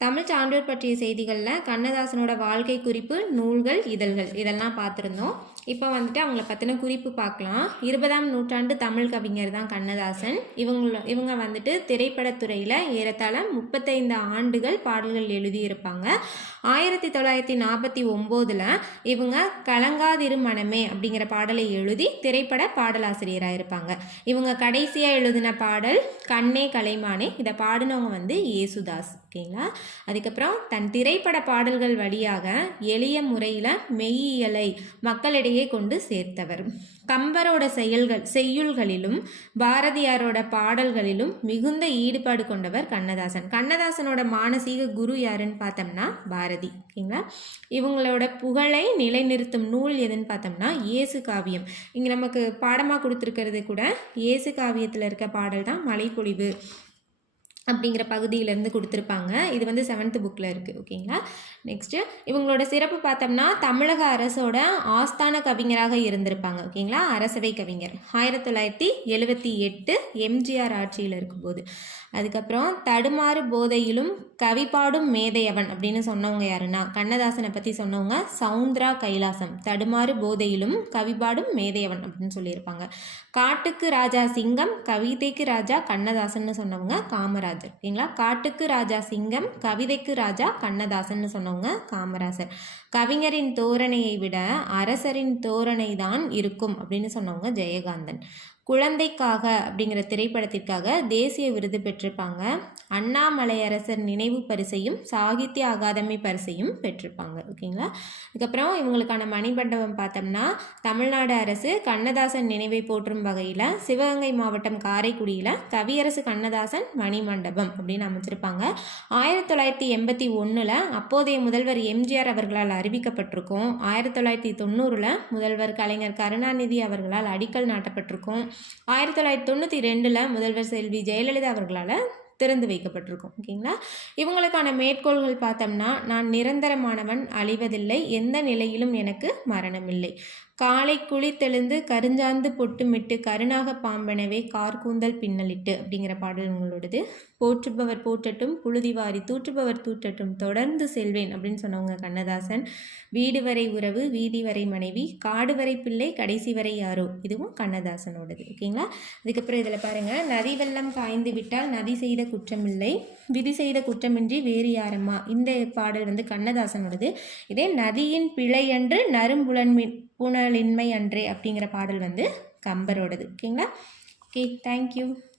தமிழ் சான்றோர் பற்றிய செய்திகளில் கண்ணதாசனோட வாழ்க்கை குறிப்பு, நூல்கள், இதழ்கள் இதெல்லாம் பார்த்துருந்தோம். இப்போ வந்துட்டு அவங்கள பற்றின குறிப்பு பார்க்கலாம். 20ஆம் நூற்றாண்டு தமிழ் கவிஞர் தான் கண்ணதாசன். இவங்க வந்துட்டு திரைப்படத்துறையில் ஏறத்தாழ 35 ஆண்டுகள் பாடல்கள் எழுதியிருப்பாங்க. 1949 இவங்க கலங்காதிரு மனமே அப்படிங்கிற பாடலை எழுதி திரைப்பட பாடலாசிரியராக இருப்பாங்க. இவங்க கடைசியாக எழுதின பாடல் கண்ணே கலைமானே. இதை பாடினவங்க வந்து ஏசுதாஸ். ஓகேங்களா. அதுக்கப்புறம் தன் திரைப்பட பாடல்கள் வழியாக எளிய முறையில் மெய்யியலை மக்களிடையே கொண்டு சேர்த்தவர். கம்பரோட செய்யுள்களிலும் பாரதியாரோட பாடல்களிலும் மிகுந்த ஈடுபாடு கொண்டவர் கண்ணதாசன். கண்ணதாசனோட மானசீக குரு யாருன்னு பார்த்தோம்னா பாரதி. ஓகேங்களா. இவங்களோட புகழை நிலைநிறுத்தும் நூல் எதுன்னு பார்த்தோம்னா இயேசு காவியம். இங்கே நமக்கு பாடமாக கொடுத்துருக்கிறது கூட இயேசு காவியத்தில் இருக்க பாடல் தான் மலைப்பொழிவு அப்படிங்கிற பகுதியிலேருந்து கொடுத்துருப்பாங்க. இது வந்து 7th புக்கில் இருக்குது. ஓகேங்களா. நெக்ஸ்ட்டு இவங்களோட சிறப்பு பார்த்தோம்னா தமிழக அரசோட ஆஸ்தான கவிஞராக இருந்திருப்பாங்க. ஓகேங்களா. அரசவை கவிஞர் 1978 எம்ஜிஆர் ஆட்சியில் இருக்கும்போது. அதுக்கப்புறம் தடுமாறு போதையிலும் கவி பாடும் மேதையவன் அப்படின்னு சொன்னவங்க யாருன்னா கண்ணதாசனை பற்றி சொன்னவங்க சவுந்தரா கைலாசம். தடுமாறு போதையிலும் கவி பாடும் மேதையவன் அப்படின்னு சொல்லியிருப்பாங்க. காட்டுக்கு ராஜா சிங்கம், கவிதைக்கு ராஜா கண்ணதாசன் சொன்னவங்க காமராஜர். ஓகேங்களா. காட்டுக்கு ராஜா சிங்கம், கவிதைக்கு ராஜா கண்ணதாசன் சொன்னவங்க காமராஜர். கவிஞரின் தோரணையை விட அரசரின் தோரணை தான் இருக்கும் அப்படின்னு சொன்னவங்க ஜெயகாந்தன். குழந்தைக்காக அப்படிங்கிற திரைப்படத்திற்காக தேசிய விருது பெற்றிருப்பாங்க. அண்ணாமலையரசர் நினைவு பரிசையும் சாகித்ய அகாதமி பரிசையும் பெற்றிருப்பாங்க. ஓகேங்களா. அதுக்கப்புறம் இவங்களுக்கான மணிமண்டபம் பார்த்தோம்னா தமிழ்நாடு அரசு கண்ணதாசன் நினைவை போற்றும் வகையில் சிவகங்கை மாவட்டம் காரைக்குடியில் கவியரசு கண்ணதாசன் மணிமண்டபம் அப்படின்னு அமைச்சிருப்பாங்க. 1981 அப்போதைய முதல்வர் எம்ஜிஆர் அவர்களால் அறிவிக்கப்பட்டிருக்கும். 1990 முதல்வர் கலைஞர் கருணாநிதி அவர்களால் அடிக்கல் நாட்டப்பட்டிருக்கும். 1992 முதல்வர் செல்வி ஜெயலலிதா அவர்களால் திறந்து வைக்கப்பட்டிருக்கும். ஓகேங்களா. இவங்களுக்கான மேற்கோள்கள் பார்த்தோம்னா நான் நிரந்தரமானவன், அழிவதில்லை, எந்த நிலையிலும் எனக்கு மரணமில்லை, காலை குளித்தெழுந்து கருஞ்சாந்து பொட்டுமிட்டு கருணாக பாம்பெனவே கார்கூந்தல் பின்னலிட்டு அப்படிங்கிற பாடல் உங்களோடது. போற்றுபவர் போற்றட்டும், புழுதிவாரி தூற்றுபவர் தூற்றட்டும், தொடர்ந்து செல்வேன் அப்படின்னு சொன்னவங்க கண்ணதாசன். வீடு வரை உறவு, வீதி வரை மனைவி, காடு வரை பிள்ளை, கடைசி வரை யாரோ, இதுவும் கண்ணதாசனோடது. ஓகேங்களா. அதுக்கப்புறம் இதில் பாருங்கள், நதி வெள்ளம் காய்ந்து விட்டால் நதி செய்த குற்றமில்லை, விதி செய்த குற்றமின்றி வேறு யாரம்மா. இந்த பாடல் வந்து கண்ணதாசனோடது. இதே நதியின் பிழையன்று புனலின்மை அன்றே அப்படிங்கிற பாடல் வந்து கம்பரோடது. ஓகேங்களா. Okay, thank you.